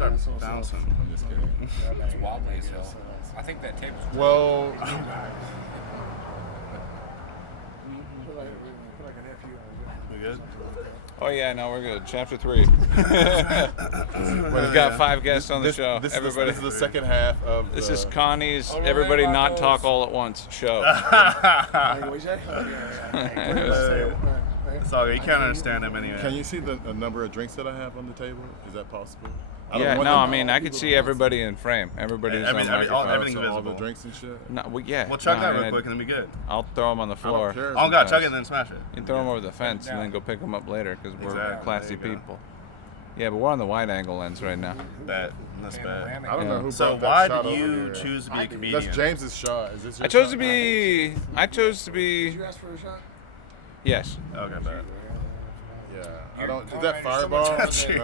start bouncing. I'm just kidding. It's wobbly, so I think that table's Well, We good? Oh yeah, no, we're good. Chapter 3. We've got 5 guests on the show. This Everybody. is the second half of. This is Connie's Everybody Not Talk All at Once show. It's all good. You can't understand him anyway. Can you see the number of drinks that I have on the table? Is that possible? Yeah, no, I mean, I could see everybody in frame. Everybody's on microphone. everything's So all visible. the drinks and shit. No, well, yeah. We'll chug no, that I real mean, quick and then be good. I'll throw them on the I floor. don't care. Oh God, chug it and then smash it. You can throw them over the fence and then go pick them up later because we're Exactly, classy there you go. people. Yeah, but we're on the wide angle lens right now. That's bad. I don't know who So brought why that shot did over you here. choose to be a comedian? That's James's shot. Is this your I chose shot? to be. Did you ask for a shot? Yes. Okay, bad. Yeah. I don't. Is that Fireball? No, Just dude.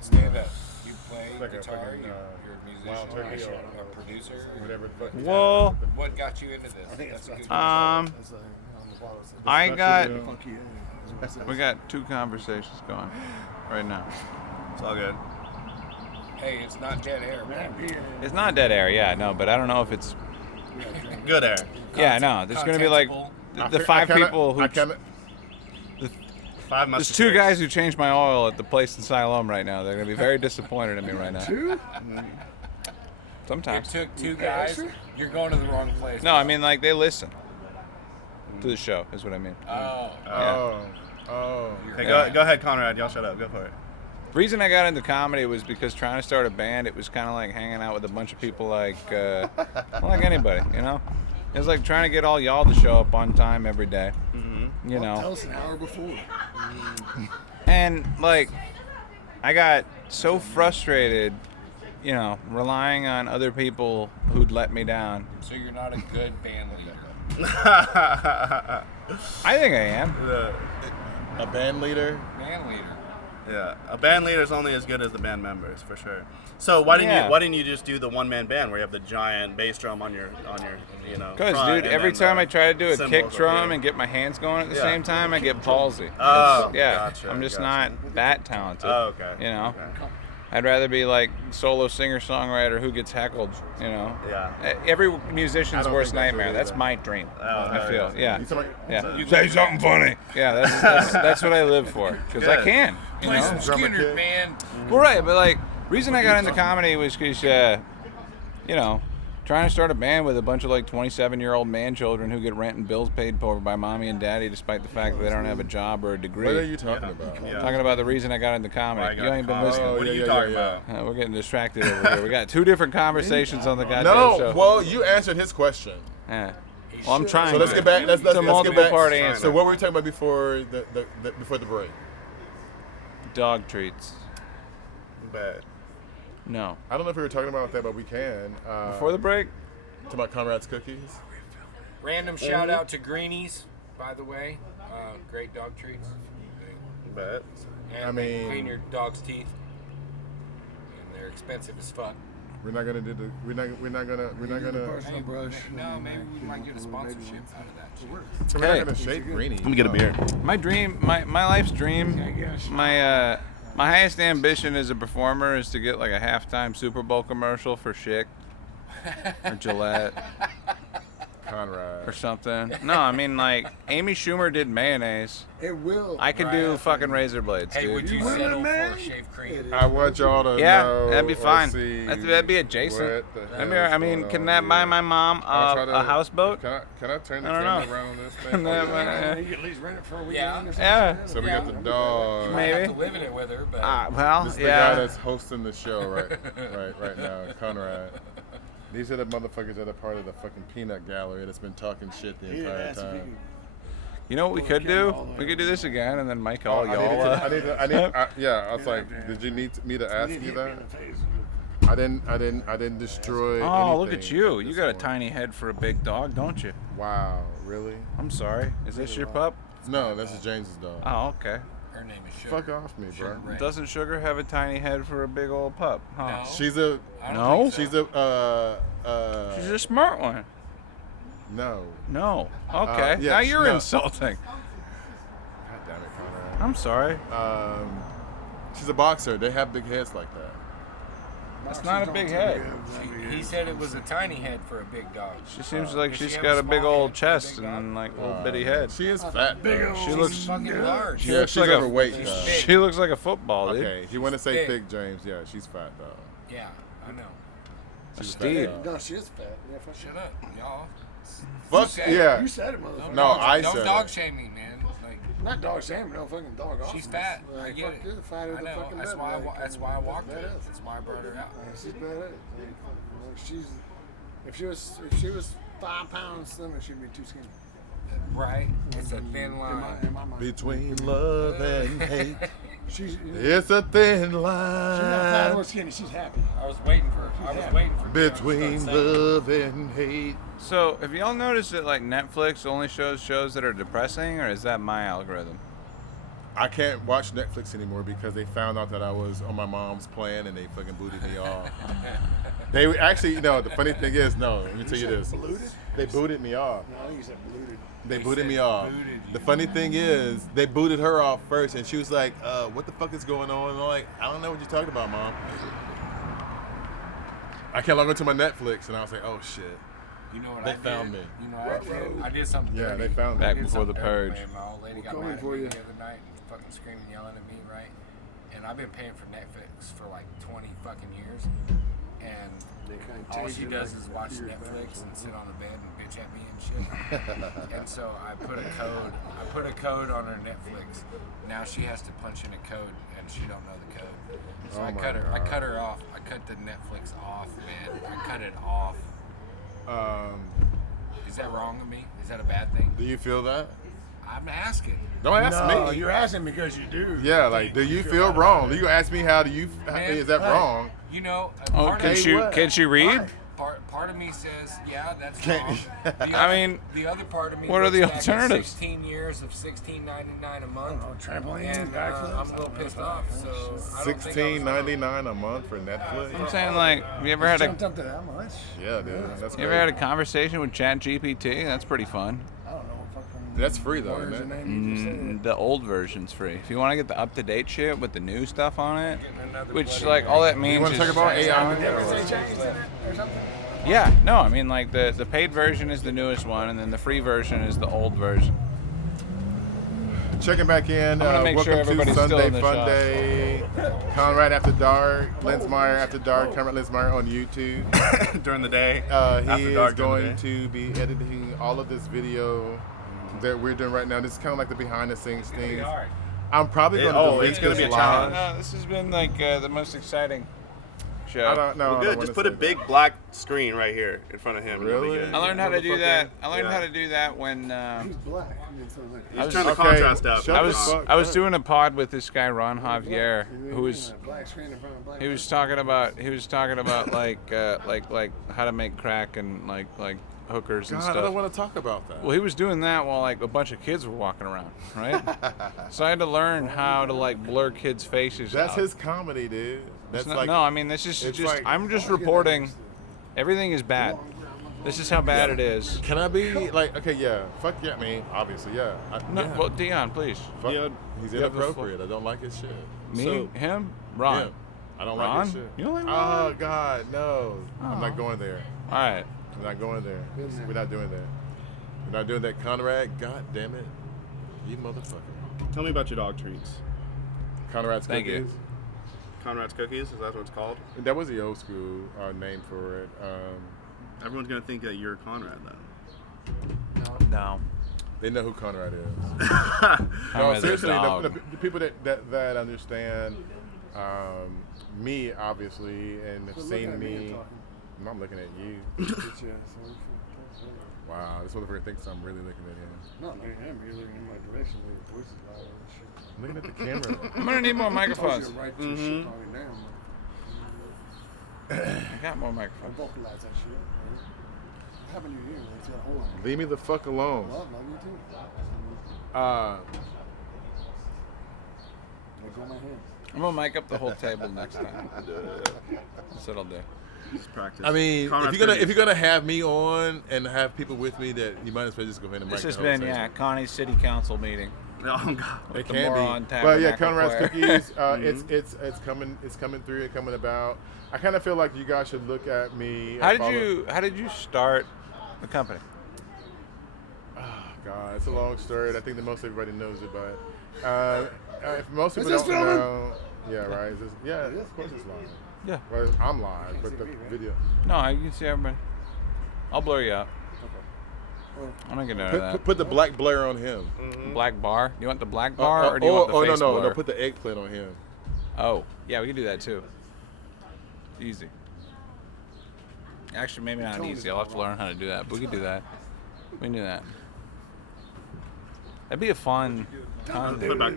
stand up. You play Like a guitar. fucking, You're a Wild musician. Turkey You're a producer. Whatever the fuck. Well, What got you into this? That's a good I got. Funky. We got 2 conversations going right now. It's all good. Hey, it's not dead air, man. It's not dead air, yeah, no, but I don't know if it's. Good air. Yeah, no, there's gonna be like the 5 people who. Five There's musketeers. 2 guys who changed my oil at the place in Siloam right now. They're gonna be very disappointed in me right now. 2? It Sometimes. took 2 guys. You're going to the wrong place. No, I mean like they listen to the show. Is what I mean. Oh. Oh. Hey, Yeah. go ahead, Conrad. Y'all shut up. Go for it. Reason I got into comedy was because trying to start a band, it was kind of like hanging out with a bunch of people like anybody, you know? It was like trying to get all y'all to show up on time every day, you Tell know? us an hour before. And like, I got so frustrated, you know, relying on other people who'd let me down. So you're not a good band leader. I think I am. A band leader. Band leader. Yeah, a band leader is only as good as the band members, for sure. So why didn't you just do the one-man band where you have the giant bass drum on your you know? Because, front, dude, and every then time the I try to do a cymbals kick up drum here. and get my hands going at the Yeah. same time, I get palsy. Oh, yeah, gotcha, I'm just gotcha. not that talented. Oh, okay. You know, Okay. I'd rather be like solo singer-songwriter who gets heckled. You know. Yeah. Every musician's I don't worst think that's nightmare. really That's that. my dream. Oh, I feel. Yeah. You talking Yeah. You Say something funny. Yeah, that's what I live for because I Good. can. You Play know. some Drummer Skinner, kid. man. Well, right, but like, reason I got into comedy was because, you know, trying to start a band with a bunch of like 27-year-old man children who get rent and bills paid for by mommy and daddy, despite the fact that they don't have a job or a degree. What are you talking about? Yeah. Talking about the reason I got into comedy. Why You ain't been listening. What are yeah, you yeah, talking yeah, about? We're getting distracted over here. We got 2 different conversations on the goddamn No, show. well, you answered his question. Yeah. Well, I'm trying. So let's to. get back. Let's It's a get multiple back. part answer. So what were we talking about before before the break? Dog treats. Bad. No. I don't know if we were talking about that, but we can. Before the break? Talk about Conrad's cookies. Random shout out to Greenies, by the way. Great dog treats. Bad. And I they mean- clean your dog's teeth. And they're expensive as fuck. We're not gonna do the. We're not gonna. Personal brush. No, maybe we might get a sponsorship out of that shit. We're Hey. not gonna shake Greenie. Let me get a beer. My dream, my life's dream, my highest ambition as a performer is to get like a halftime Super Bowl commercial for Schick or Gillette Conrad. or something. No, I mean like Amy Schumer did mayonnaise. It will. I could do fucking razor blades, Hey, dude. would you You settle women, for man? a shaved cream? I want y'all to Yeah, know. that'd be or fine. see That'd be adjacent. what the I mean, hell is going can on that buy here. my mom I'll try to- a houseboat? Can I turn the I don't camera know. around on this Can thing? that Oh, yeah. You can at least rent it for a weekend Yeah. or something. Yeah. So we got the dog. You might Maybe. have to live in it with her, but Well, This is the guy yeah. that's hosting the show right now, Conrad. These are the motherfuckers that are part of the fucking peanut gallery that's been talking shit the Yeah, entire that's if you time. You know what we could do? We could do this again, and then Mike all y'all. Yeah, I was like, did you need me to ask you that? I didn't destroy. Oh, look at anything you! at You this got a point. tiny head for a big dog, don't you? Wow, really? I'm sorry. Is this your pup? No, this is James's dog. Oh, okay. her name is Sugar. Fuck off me, bro. Sugar Ray. Doesn't Sugar have a tiny head for a big old pup? Huh? No. She's a. I don't No? think so. She's a. She's a smart one. No. No. Okay. yeah, now you're no. insulting. God damn it, Conrad. I'm sorry. She's a boxer. They have big heads like that. That's not a big head. He said it was a tiny head for a big dog. She seems like Does she's she have got a a big small old head for a chest big dog? and like little bitty head. She is fat. Though. She looks She's fucking large. Yeah, looks she's like a- overweight. she's though. big. She looks like a football, dude. Okay, if you want to say Thick. thick, James, yeah, she's fat though. Yeah, I know. A She's steed. fat, though. No, she is fat. Yeah, fuck Shut up, y'all. Fuck said it. yeah. You said it, motherfucker. No, I Don't said dog it. shame me, man. Like, Not dog shaming, no fucking dog off. she's fat. I Like, get fuck it. you, the fatter I the know. fucking That's better. why. Like, That's why I walked her. badass. That's why I brought her out. She's badass. Like, she's if she was 5 pounds slimmer, she'd be too skinny. Right? It's a thin In line. my mind. Between love and hate, She's it's a thin she's not fat or line. skinny. She's happy. I was waiting for. Between love and hate. So, have y'all noticed that like Netflix only shows shows that are depressing, or is that my algorithm? I can't watch Netflix anymore because they found out that I was on my mom's plan and they fucking booted me off. They actually, the funny thing is, no, let me tell you this. Booted? They booted me off. No, I think you said booted. They They booted said me off. booted you. The funny thing is, they booted her off first, and she was like, "What the fuck is going on?" And I'm like, "I don't know what you're talking about, Mom." I can't log into my Netflix, and I was like, "Oh shit." You know what They I did? found me. You know what I did? I did something Yeah, dirty. they found me. I Back did before the something dirty, purge. man. My old lady got coming mad at for me you. the other night and fucking screaming, yelling at me, right? And I've been paying for Netflix for like 20 fucking years. And They kinda all change she it does like is watch years Netflix back. and sit on the bed and bitch at me and shit. And so I put a code on her Netflix. Now she has to punch in a code and she don't know the code. So Oh I my cut her. I God. cut her off. I cut the Netflix off, man. I cut it off. Is that wrong of me? Is that a bad thing? Do you feel that? I'm asking. Don't ask No, me. you're asking because you do. Yeah, like, do you feel wrong? Do you ask me how do you? Man, Is that hey. wrong? You know, Oh, part, can of, she what? can she read? part of me says, yeah, that's Can't- wrong. The I other- mean, the other part of me. what are looks the back at alternatives? 16 years of $16.99 a month. Oh, trampoline, And backflips. I'm a little pissed off. So I don't think I was $16.99 a month for I'm Netflix. saying, like, have you ever had Jumped a up to that much? Yeah, dude, that's you ever had a conversation with ChatGPT? That's pretty fun. I don't know what fucking. That's free, though, words isn't the it? name you just said. The old version's free. If you want to get the up-to-date shit with the new stuff on it, another which bloody like all that You means want is to talk about AI? Never say change in it or something? yeah, no, I mean like the paid version is the newest one, and then the free version is the old version. Checking back in. gonna make sure Welcome to everybody's still Sunday in the Fun shop. Day. Conrad After Dark. Lensmeyer After Dark. Conrad Lensmeyer on YouTube. During the day. He After is dark during the going day. to be editing all of this video that we're doing right now. This is kind of like the behind the scenes things. I'm probably going to delete it's gonna this be a live. challenge. No, this has been like the most exciting show. I don't know. Well, I good. don't Just wanna put a say big black screen right here in front of him. and you'll be Really? good. I learned how to do that. I learned Yeah. how to do that when He's black. I mean, so like, You just was- turn the Okay, contrast up. shut I the was fuck I was up. doing a pod with this guy Ron Javier, who was black screen in front of black. he was talking about like how to make crack and like hookers and God, I stuff. don't want to talk about that. Well, he was doing that while like a bunch of kids were walking around, right? So I had to learn how to like blur kids' faces. That's out. his comedy, dude. That's It's not- like no, I mean this is it's just like- I'm just reporting. Everything is bad. This is how bad it is. Can I be like, okay, yeah, fuck yeah, I mean, obviously, yeah. No, yeah. well, Dion, please. Fuck, Yeah. he's Yeah, the inappropriate. I don't like his shit. Me, So- him, Ron. Yeah, I don't Ron? like his shit. You don't like Oh Ron? God, no. I'm Oh. not going there. All right. We're not going there. We're not doing that. We're not doing that, Conrad. God damn it, you motherfucker. Tell me about your dog treats. Conrad's Thank you. cookies. Conrad's Cookies. Is that what it's called? That was the old school name for it. Everyone's gonna think that you're Conrad though. No. They know who Conrad is. Conrad's No, a seriously, dog. the people that understand me, obviously, and have Quit looking seen at me and me. talking. I'm looking at you. Wow, this motherfucker thinks I'm really looking at him. Not looking at him, you're looking in my direction. Your voice is loud and shit. I'm looking at the camera. I'm gonna need more I told you microphones. to write your shit talking down. I got more I microphones. vocalize that shit. Man. What happened to you? It's got a hold on you. Leave me the fuck alone. Love you too. Let go of my hand. I'm gonna mic up the whole table next time. That's what I'll do. Just practice. I mean, Conrad's if Cookies. you're gonna have me on and have people with me, that you might as well just go ahead and This mic has the whole been session. Connie's City Council meeting. Oh God. It the can moron be. But yeah, tabernacle Conrad's choir. cookies. Mm-hmm. It's coming through. It's coming about. I kind of feel like you guys should look at me. How and did you start the company? Oh God, it's a long story. And I think that most everybody knows it, but if most people Is this don't filming? know, yeah, right. Yeah, of course it's live. Yeah. Well, I'm live, but the see me, right? video. No, I can see everybody. I'll blur you out. I'm not gonna do that. Put the black blur on him. Black bar. You want the black bar or do you want the face no, blur? put the eggplant on him. Oh, yeah, we can do that too. Easy. Actually, maybe not easy. I'll have to learn how to do that, but we can do that. We can do that. That'd be a fun Put back.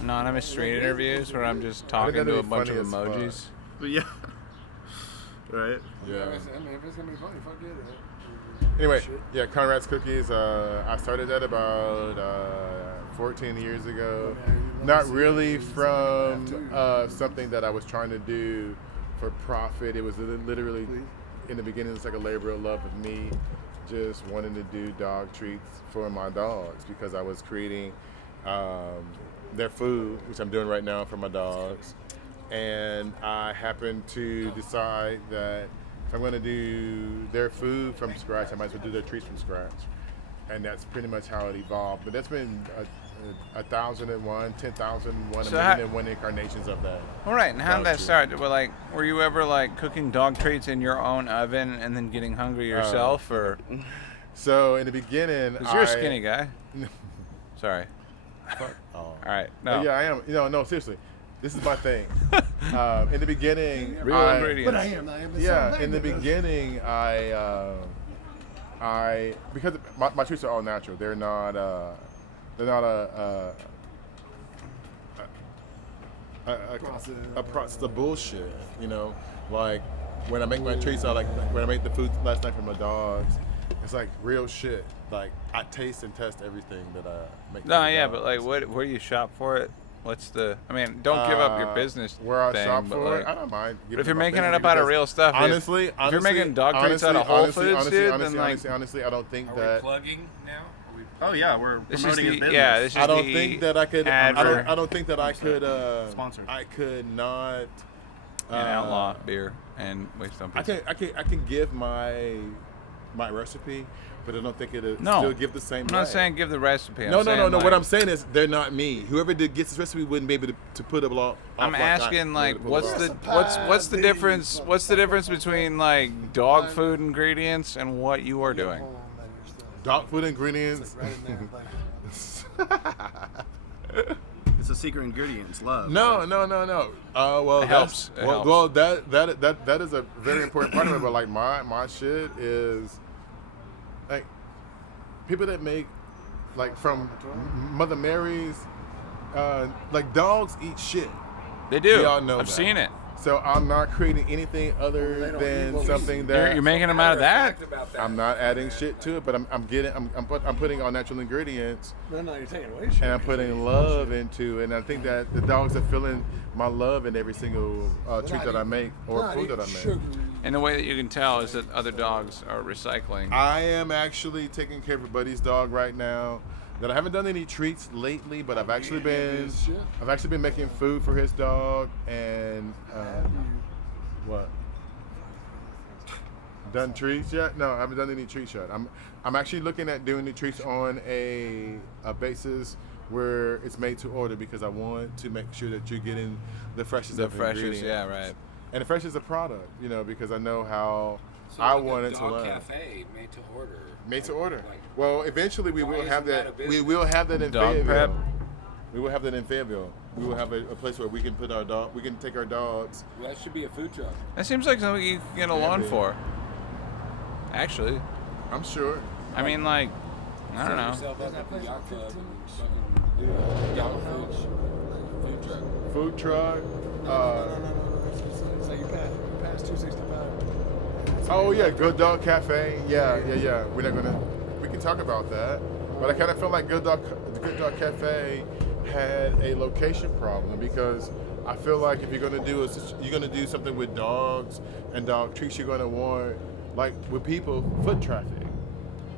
anonymous street interviews where I'm just talking that'd to a be bunch of funny as emojis. But yeah. Right. Yeah. I mean, if it's gonna be funny, fuck it. Anyway, yeah, Conrad's Cookies. I started that about 14 years ago. Not really from something that I was trying to do for profit. It was literally, in the beginning, it's like a labor of love of me just wanting to do dog treats for my dogs because I was creating their food, which I'm doing right now for my dogs. And I happened to decide that if I'm going to do their food from scratch, I might as well do their treats from scratch. And that's pretty much how it evolved. But that's been 1,001, 10,001, So a million and one incarnations of that. All right, and how did Dog that treat. start? Were you ever like cooking dog treats in your own oven and then getting hungry yourself, or? So in the beginning, Because you're a skinny guy. Sorry. Oh. All right. No. Yeah, I am. No, seriously. This is my thing. In the beginning, Real ingredients. But I am. Yeah, in the beginning, I because my treats are all natural. They're not a process of bullshit. You know, like when I make my treats, when I make the food last night for my dogs. It's like real shit. Like I taste and test everything that I make. for No, the yeah, dogs. but like, where do you shop for it? What's the? I mean, don't give up your business where I thing, shop but for it. like, I don't mind. But if you're making it up out of real stuff, honestly, if you're making dog treats out of Whole Foods, dude, then like, honestly, I don't think Are that. we plugging now? Oh yeah, we're This is promoting his the- business. yeah, this is I don't the think that I could. advert. I don't think that I could. Sponsor. I could not. and outlaw beer and waste on I pizza. can give my recipe, but I don't think it'll No. still give the same. I'm not way. saying give the recipe. No. saying, What I'm saying is they're not me. Whoever gets this recipe wouldn't be able to put it all. I'm asking like, what's the Recipe, difference? What's the difference between like dog food ingredients and what you are doing? dog food ingredients? Right in there, like, It's a secret ingredient. It's love. No. Well, It helps. It helps. Well, that is a very important part of it. But like my shit is like people that make like from Mother Mary's, like dogs eat shit. They do. We all know I've that. seen it. So I'm not creating anything other than something that You're making them out of that. I'm not adding shit to it. But I'm putting all natural ingredients. no, you're taking away shit. And I'm putting love into it. And I think that the dogs are feeling my love in every single treat that I make or food that I make. And the way that you can tell is that other dogs are recycling. I am actually taking care of a buddy's dog right now. That I haven't done any treats lately, but I've actually been making food for his dog and what? Done treats yet? No, I haven't done any treats yet. I'm actually looking at doing the treats on a basis where it's made to order because I want to make sure that you're getting the freshest of ingredients. Yeah, right. And the fresh is a product, you know, because I know how So I like a wanted to dog learn. cafe made to order. Made to order. Like, Well, eventually we why will have isn't that that. a We business? will have that in Dog Fayetteville. prep. We will have that in Fayetteville. We will have a place where we can put our dog. We can take our dogs. well, that should be a food truck. That seems like something you can get a loan dude. for. Actually, I'm sure. I mean, like, I don't know. Yourself up at the yacht club and fucking do a dog food truck. Food truck. No. It's like you pass 265. Oh yeah, Good Dog Cafe. Yeah. We're not gonna. We can talk about that. But I kind of feel like Good Dog Cafe had a location problem because I feel like if you're gonna do something with dogs and dog treats, you're gonna want like with people foot traffic.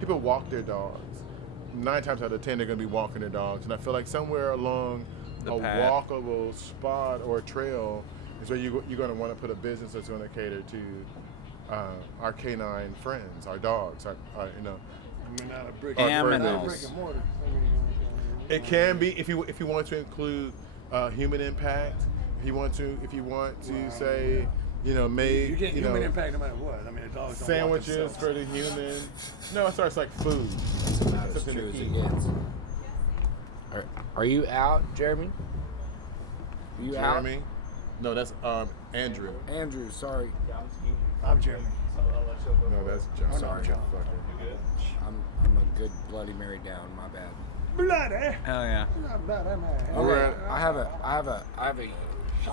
People walk their dogs. 9 times out of 10 they're going to be walking their dogs, and I feel like somewhere along The a path. walkable spot or a trail is where you're going to want to put a business that's going to cater to our canine friends, our dogs, our you know. I mean, not a brick. Aminals. Not a brick and mortar. I mean, It can be if you want to include human impact. If you want to say, you know, you get human impact no matter what. I mean, the dogs don't sandwiches walk for the human. No, it starts like food. It's about as Something to true as eat. it gets. Are you out, Jeremy? Are you Jeremy? No, that's Andrew. out? Andrew, sorry. I'm Jeremy. No, that's John. Sorry. Fucker. I'm a good Bloody Mary down. My bad. Bloody. Hell yeah. Not bloody, man. Okay, I have a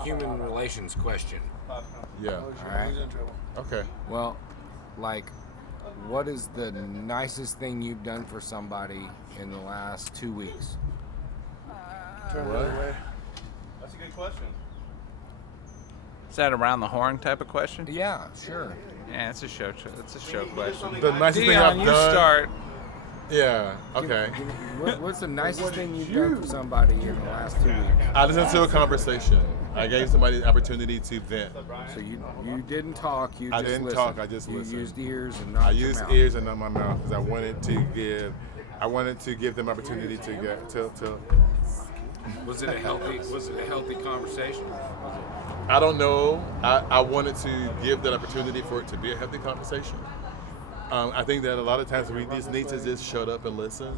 human relations question. Yeah. All right. He's in trouble. Okay. Well, like, what is the nicest thing you've done for somebody in the last 2 weeks? Turn the other way. That's a good question. Is that around the horn type of question? Yeah, sure. Yeah, it's a show. It's a show question. The nicest thing Dion, I've you done. start. Yeah. Okay. What's the nicest thing you've done for somebody in the last 2 weeks? I listened to a conversation. I gave somebody the opportunity to vent. So you didn't talk. You I just didn't listened. talk, I just you listened. used ears and not I your used mouth. ears and not my mouth because I wanted to give them opportunity to get to. Was it a healthy conversation? I don't know. I wanted to give that opportunity for it to be a healthy conversation. I think that a lot of times we just need to just shut up and listen.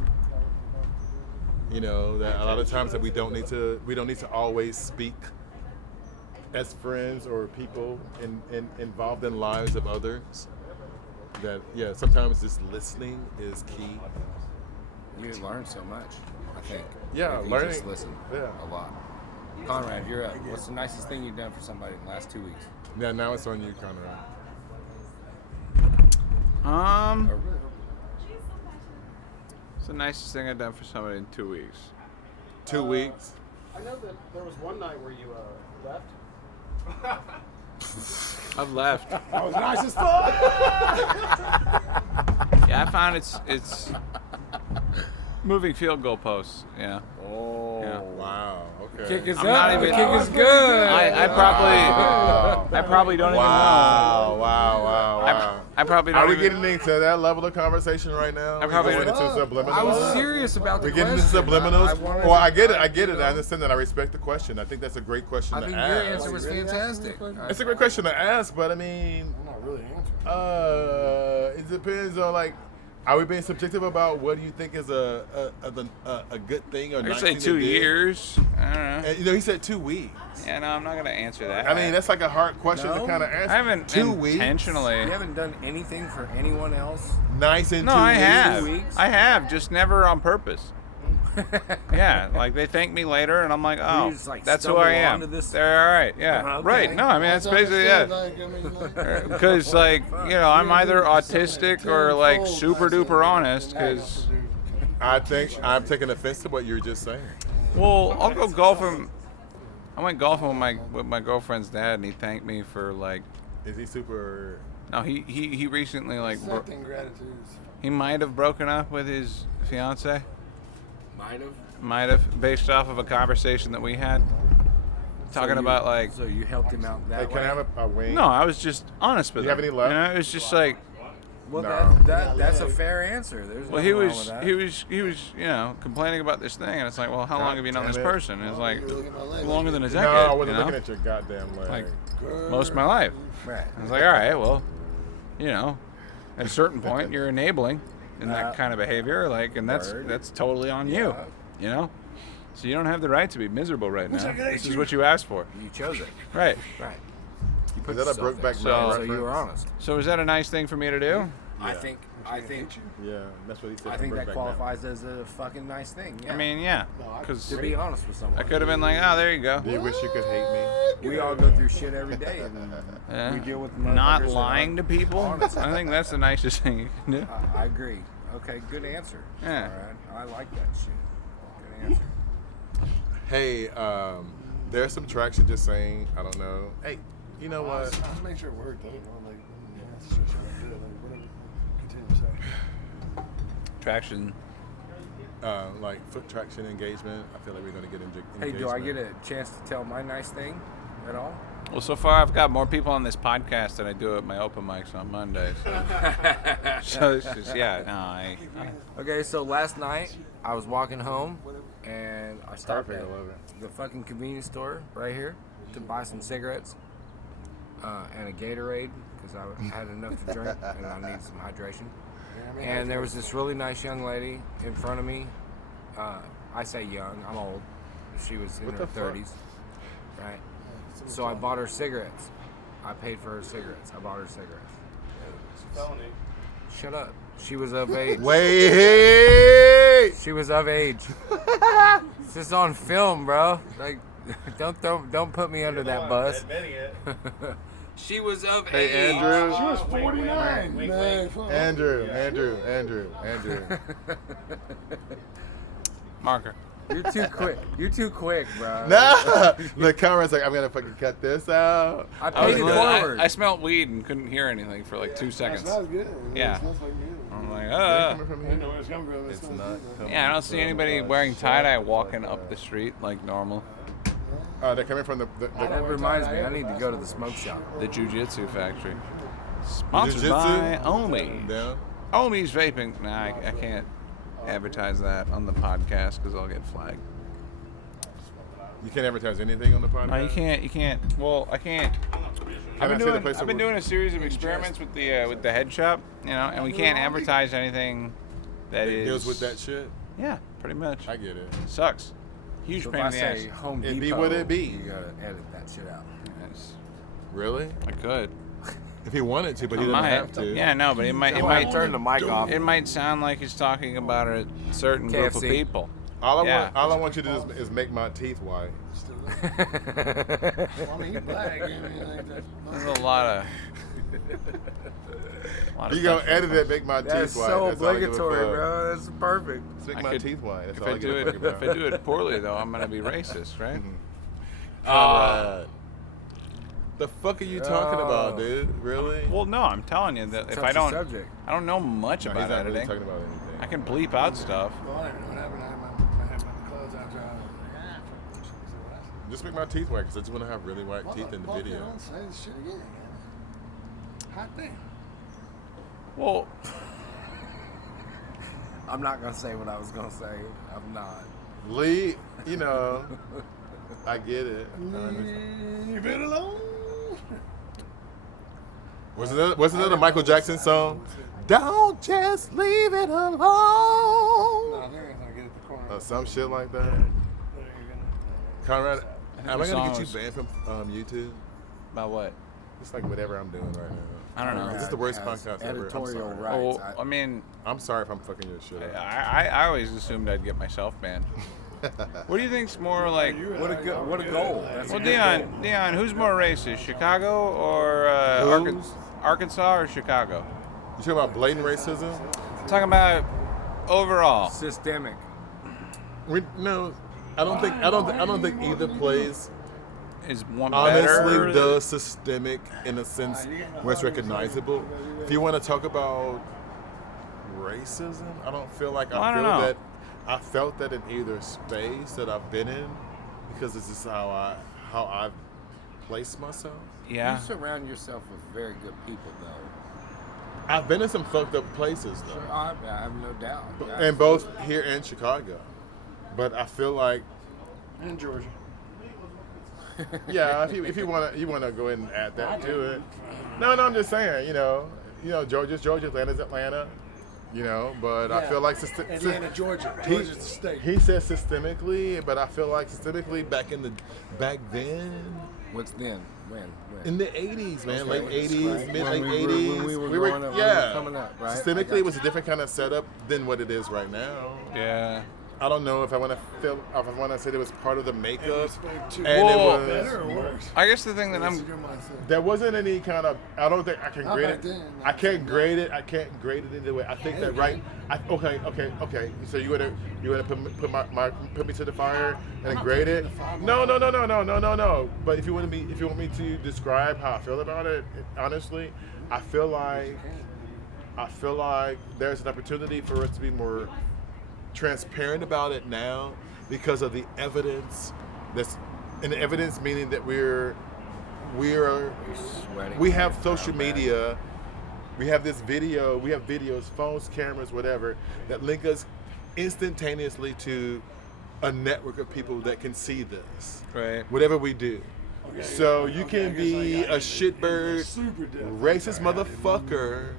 You know, that a lot of times that we don't need to always speak as friends or people involved in lives of others. That sometimes just listening is key. You learn so much, I think. Yeah, if you learning. Just listen a lot. Conrad, you're up. What's the nicest thing you've done for somebody in the last 2 weeks? Yeah, now it's on you, Conrad. It's the nicest thing I've done for somebody in 2 weeks. 2 weeks. I know that there was one night where you left. I've left. That was nice as fuck. Yeah, I found it's moving field goal posts. Yeah. Oh, Yeah. Wow. Okay. kick is I'm up. not The even- kick is good. I probably don't even know. Wow. I probably Are don't we even. getting into that level of conversation right now? I probably We're going into subliminals. I was serious about the We're getting into question. subliminals. wanted Well, to- I get it. I understand that. I respect the question. I think that's a great question I to think your ask. answer was fantastic. It's a great question to ask, but I mean, I'm not really answering. it depends on like, are we being subjective about what do you think is a good thing or I could nice say thing 2 they did? years. I don't know. And, he said 2 weeks. Yeah, no, I'm not gonna answer that. I mean, that's like a hard question to No. kind of answer. I haven't 2 weeks. intentionally. You haven't done anything for anyone else? Nice in No, 2 I weeks. have. weeks? I have, just never on purpose. Yeah, like they thank me later, and I'm like, oh, just, like, that's who I stumble am. onto this- They're all right. Yeah, Okay. right. No, I mean that's basically it. Because like I'm either autistic or like super duper honest. Because I think I'm taking offense to what you were just saying. well, I'll go golfing. I went golfing with my girlfriend's dad, and he thanked me for like. Is he super? No, he recently like Accepting gratitudes. he might have broken up with his fiance. Might have. Based off of a conversation that we had, talking about like. So you helped him out that Hey, way? can I have a wing? No, I was just honest with Do you have him. any left? You know, it was just like, Well, No. that's a fair answer. There's well, nothing wrong with that. he was, you know, complaining about this thing, and it's like, well, how long have you known damn this it. person? And it's like, Look at my leg. longer than a No, decade. I wasn't you know? looking at your goddamn leg. Like most of my life. Right. I was like, all right, well, you know, at a certain point, you're enabling in that kind of behavior, like, and that's totally on you. You know, so you don't have the right to be miserable right now. This is what you asked for, You chose it. right? Right. You Is put that a yourself Brokeback there. Mountain So reference? you were honest. So is that a nice thing for me to do? I think Yeah, that's what he said. I think that qualifies as a fucking nice thing. Yeah. I mean, yeah, because to be honest with someone. I could have been like, oh, there you go. Do you wish you could hate me? We all go through shit every day. And Yeah. we deal with Not motherfuckers that lying to aren't people. honest. I think that's the nicest thing you can do. I agree. Okay, good answer. Yeah. All right. I like that shit. Good answer. Hey, there's some traction just saying, I don't know. Hey, you know what? I'll make sure it worked. I don't know, like, yeah, it's just trying to do it. Like, whatever. Continue to say. Traction like foot traction engagement. I feel like we're going to get engagement. Hey, do I get a chance to tell my nice thing at all? Well, so far I've got more people on this podcast than I do at my open mics on Mondays. So it's just, Okay, so last night I was walking home and I stopped Perfect, at I love it. the fucking convenience store right here to buy some cigarettes and a Gatorade because I had enough to drink and I needed some hydration. And there was this really nice young lady in front of me. I say young, I'm old. She was in her 30s, right? So I bought her cigarettes. I paid for her cigarettes. I bought her cigarettes. Felony. Shut up. She was of age. Wait! She was of age. This is on film, bro. Like, don't put me under that bus. Admitting it. She was of age. Hey, Andrew. She was 49. wink, Man, wink. fuck. Andrew. Marker. You're too quick. You're too quick, bro. Nah! The camera's like, I'm going to fucking cut this out. I paid it forward. I smelled weed and couldn't hear anything for like 2 seconds. It smells good. Yeah. It smells like me. I'm like, Coming from I here? know where it's coming from. It It's smells not good, though. coming yeah, I don't see anybody wearing tie-dye walking up the street like normal. They're coming from the That reminds me, I need to go to the smoke shop. The Jiu-Jitsu factory. Sponsored Jiu-jitsu? by Omi. Yeah. Omi's Vaping. Nah, I can't advertise that on the podcast because I'll get flagged. You can't advertise anything on the podcast? No, you can't. Well, I can't. I've been doing a series of experiments with the head shop, you know, and we can't advertise anything that It is deals with that shit? Yeah, pretty much. I get it. Sucks. Huge So if pain I in the say ass. Home It Depot, be what it be. you gotta edit that shit out. Yes, Really? I could. If he wanted to, but he I doesn't might. have to. Yeah, no, but it might Turn the mic off. it might sound like he's talking about a certain group of KFC. people. All Yeah. I want you to do is make my teeth white. Well, I mean, you black. I mean, like that. There's a lot of. You gonna edit it, make my That's teeth white. so That's all I give a obligatory, fuck. bro. That's perfect. Just make I my could- teeth white. That's If all I I do give it, a fuck about. if I do it poorly though, I'm gonna be racist, right? The fuck are you talking about, dude? Really? Well, no, I'm telling you that if Touchy I don't, subject. I don't know much No, about he's not really editing. talking about anything. I can bleep out stuff. Well, I don't know what happened. I had my clothes after I was like, fuck this shit. So what I Just make my teeth white because I just want to have really white teeth in the Motherfucker, video. don't say this shit again. Hot thing. Well, I'm not gonna say what I was gonna say. I'm not. Lee, you know, I get it. I understand. Leave it alone. Wasn't that a Michael Jackson song? Don't just leave it alone. No, I think I'm gonna get at the corner. Or some shit like that. There you go. Conrad, think am the I gonna song get you was- banned from YouTube? about what? It's like whatever I'm doing right now. I don't know. Is this the worst Has podcast ever? I'm editorial sorry. rights. Oh, I mean, I'm sorry if I'm fucking your shit up. I always assumed I'd get myself banned. What do you think's more like? What a goal. That's Well, a good Dion, who's more racist, Chicago or Who? Arkansas or Chicago? You talking about blatant racism? Talking about overall. systemic. No, I don't think either place Is one honestly better? does systemic in a sense where it's recognizable. If you want to talk about racism, I don't feel like Well, I I don't feel know. that I felt that in either space that I've been in because this is how I've placed myself. Yeah. You surround yourself with very good people, though. I've been in some fucked up places though, I have no doubt. and both here in Chicago. But I feel like, In Georgia. yeah, if you wanna go ahead and add that to it. No, I'm just saying, you know, Georgia's Georgia, Atlanta's Atlanta, you know. But I feel like Atlanta, Georgia. Georgia's the state. He said systemically, but I feel like systemically back then. What's then? When? In the 80s, man, Okay. late 80s, mid When late we 80s. when we were growing up, when we were coming up, right? I Systemically, got it was a different kind of setup than what it is right now. Yeah. I don't know if I want to say it was part of the makeup, and Whoa. it Better was. or worse? I guess the thing that That's I'm your mindset. There wasn't any kind of. I don't think I can Not grade back it. then. I can't grade it. I can't grade it either way. I think that right. Okay. So you wanna put me to the fire and not grade putting it? you to the fire. No. But if you want me to describe how I feel about it, honestly, I feel like there's an opportunity for us to be more transparent about it now because of the evidence. And the evidence meaning that we have social media. We have this video. We have videos, phones, cameras, whatever, that link us instantaneously to a network of people that can see this. Right. Whatever we do. So you can be a shitbird, racist motherfucker,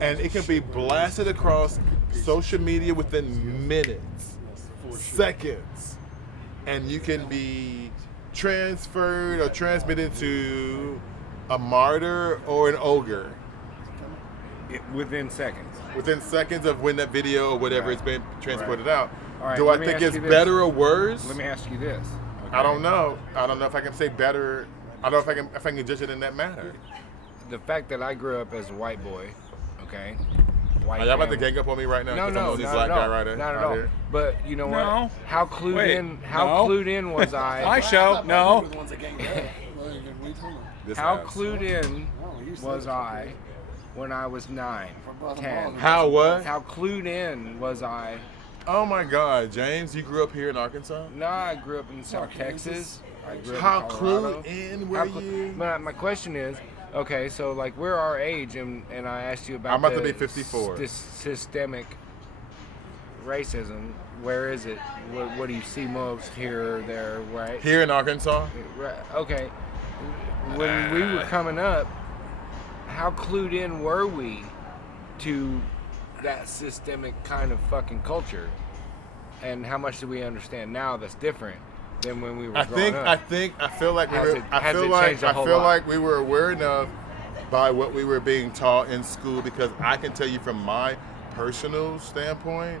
and it can be blasted across social media within minutes, seconds, and you can be transferred or transmitted to a martyr or an ogre Within seconds. within seconds of when that video or whatever Right. has been transported out. All right, Do I let me think ask it's you this. better or worse? Let me ask you this. I don't know. I don't know if I can say better. I don't know if I can judge it in that manner. The fact that I grew up as a white boy, okay? White Are y'all about to family. gang up on me right now? No, 'Cause I'm no, the only not black at guy all. right, Not at right all. here. But you know No. what? How clued Wait, in? no. How clued in was I? My show. No. This How ass. clued in was I when I was 9, 10? How what? How clued in was I? Oh my God, James, you grew up here in Arkansas? No, I grew up in South Texas. I grew up How in Colorado. clued in How were clu- you? My question is, okay, so like we're our age, and I asked you about I'm about to the be 54. This systemic racism. Where is it? What do you see most here or there? Right? Here in Arkansas? Right. Okay. When we were coming up, how clued in were we to that systemic kind of fucking culture? And how much do we understand now that's different than when we were I growing up? I feel like Has it changed a whole lot? like we were aware enough by what we were being taught in school, because I can tell you from my personal standpoint,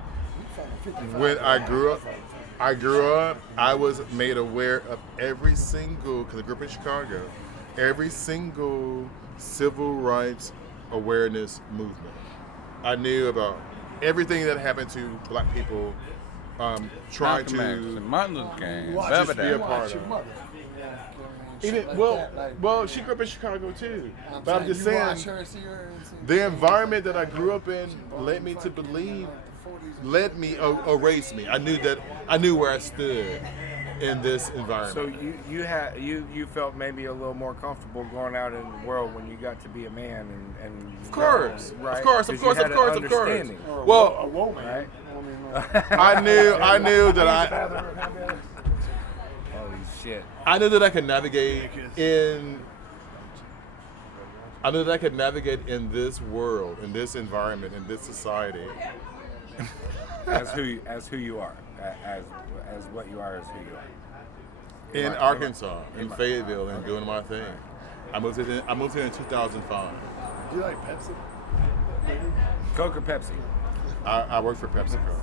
when I grew up, I was made aware of every single, because I grew up in Chicago, every single civil rights awareness movement. I knew about everything that happened to black people, trying Malcolm X and to Martin Luther King. just be a Beverly. part of. Even well, she grew up in Chicago too. But I'm just saying, the environment that I grew up in led me to believe, erased me. I knew where I stood in this environment. So you felt maybe a little more comfortable going out in the world when you got to be a man and Of course, right? of course, 'Cause of course, you of had course, an of course. understanding, Well, A woman, right? I knew that Holy shit! I knew that I could navigate in. I knew that I could navigate in this world, in this environment, in this society. As who you are, as what you are, as who you are. In Arkansas, in Fayetteville, and doing my thing. I moved here in 2005. Do you like Pepsi? Coke or Pepsi? I worked for PepsiCo.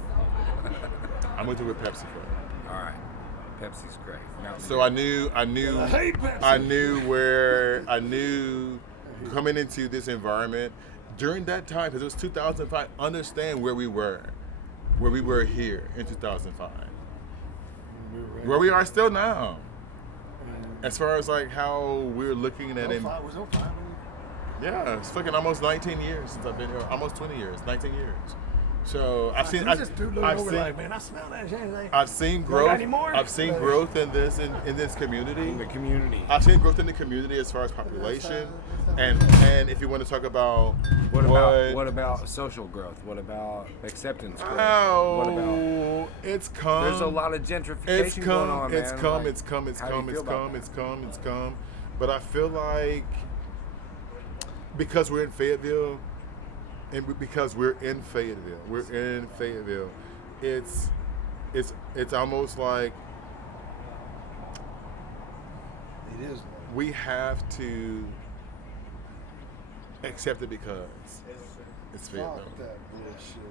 I moved here with PepsiCo. All right, Pepsi's great. Mountain So Dew. I knew coming into this environment during that time, because it was 2005, understand where we were here in 2005. Where we are still now. As far as like how we're looking at it. Was 05? Yeah, it's fucking almost 19 years since I've been here. Almost 20 years, 19 years. So I've seen, This dude looking over like, man, I smell that shit. Like, I've seen got growth. any more? I've seen growth in this community. in the community. I've seen growth in the community as far as population, and if you want to talk about What about social growth? What about acceptance growth? What about? oh, it's come. There's a lot of gentrification going on, man. It's come. Like, It's come. It's how do you come. feel It's about come. that? It's come. But I feel like because we're in Fayetteville, and because we're in Fayetteville, it's almost like it is. we have to accept it because it's Fayetteville. Fuck that bullshit.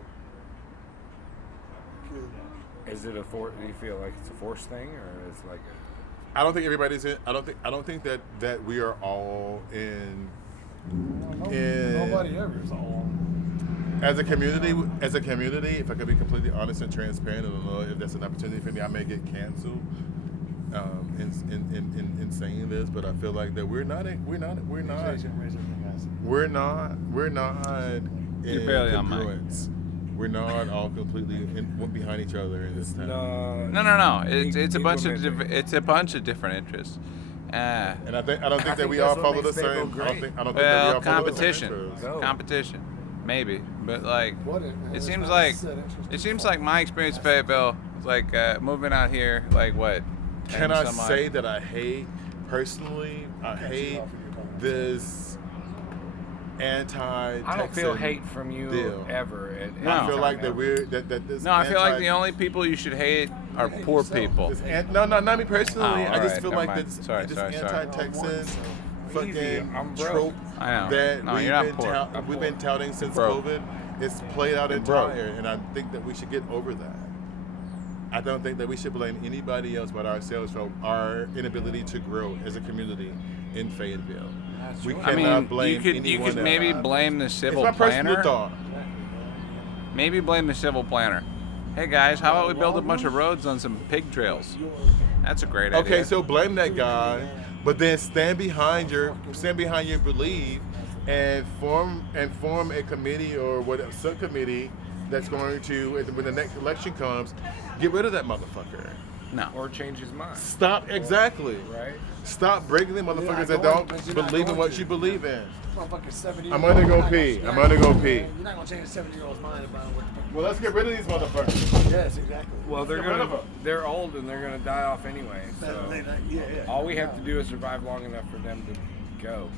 Is it a do you feel like it's a forced thing, or it's like I don't think everybody's in. I don't think that we are all in. Nobody ever is all. As a community, if I could be completely honest and transparent, I don't know if that's an opportunity for me. I may get canceled in saying this, but I feel like that we're not. You're barely on mic. incongruence We're not all completely behind each other in this town. No. It's a bunch of it's a bunch of different interests. And I don't think that we all follow the same. I don't think that we all follow the same interests. Competition, maybe, but like it seems like my experience in Fayetteville is like moving out here. Like what? Can I say that I hate personally? I hate this anti-Texan I don't feel hate from you deal. ever. I feel like that this. No, I feel like the only people you should hate are poor people. Not me personally. Oh, I just right, feel never like mind. this Sorry. anti-Texan fucking I'm broke. trope I know. that No, you're not poor. we've been touting since Broke. COVID. It's played out in broke. Tyre, and I think that we should get over that. I don't think that we should blame anybody else but ourselves for our inability to grow as a community in Fayetteville. We I cannot mean, blame you anyone could else. maybe blame the It's civil my personal planner. thought. Maybe blame the civil planner. Hey guys, how about we build a bunch of roads on some pig trails? That's a great idea. Okay, so blame that guy, but then stand behind your belief and form a committee or whatever subcommittee that's going to, when the next election comes, get rid of that motherfucker. No. Or change his mind. Stop exactly. Right? Stop breaking the motherfuckers that going, don't but you're not believe in going what to. you believe in. Motherfucking 70 I'm gonna go pee. I'm gonna go pee. You're not gonna change a 70-year-old's mind about what the fuck. Well, let's get rid of these motherfuckers. Yes, exactly. Well, Get rid of 'em. they're old and they're gonna die off anyway. So Yeah. all we have to do is survive long enough for them to go.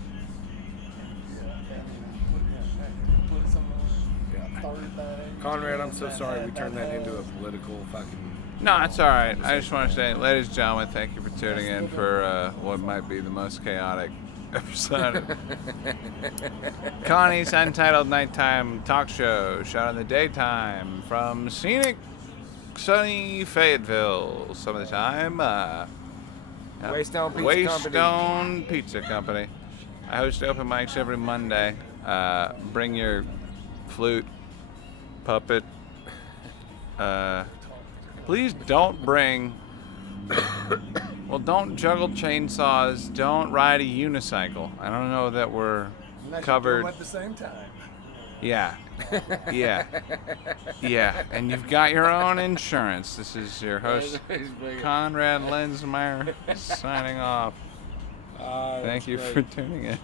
Conrad, I'm so sorry we turned that into a political fucking. No, it's all right. I just want to say, ladies and gentlemen, thank you for tuning in for what might be the most chaotic episode of Connie's Untitled Nighttime Talk Show, shot in the daytime from scenic, sunny Fayetteville. Some of the time, Waystone Pizza Waystone Pizza Company. I host open mics every Monday. Bring your flute, puppet. Please don't bring. Well, don't juggle chainsaws. Don't ride a unicycle. I don't know that we're covered. At the same time. Yeah. And you've got your own insurance. This is your host, Conrad Lensmeyer, signing off. Thank you for tuning in.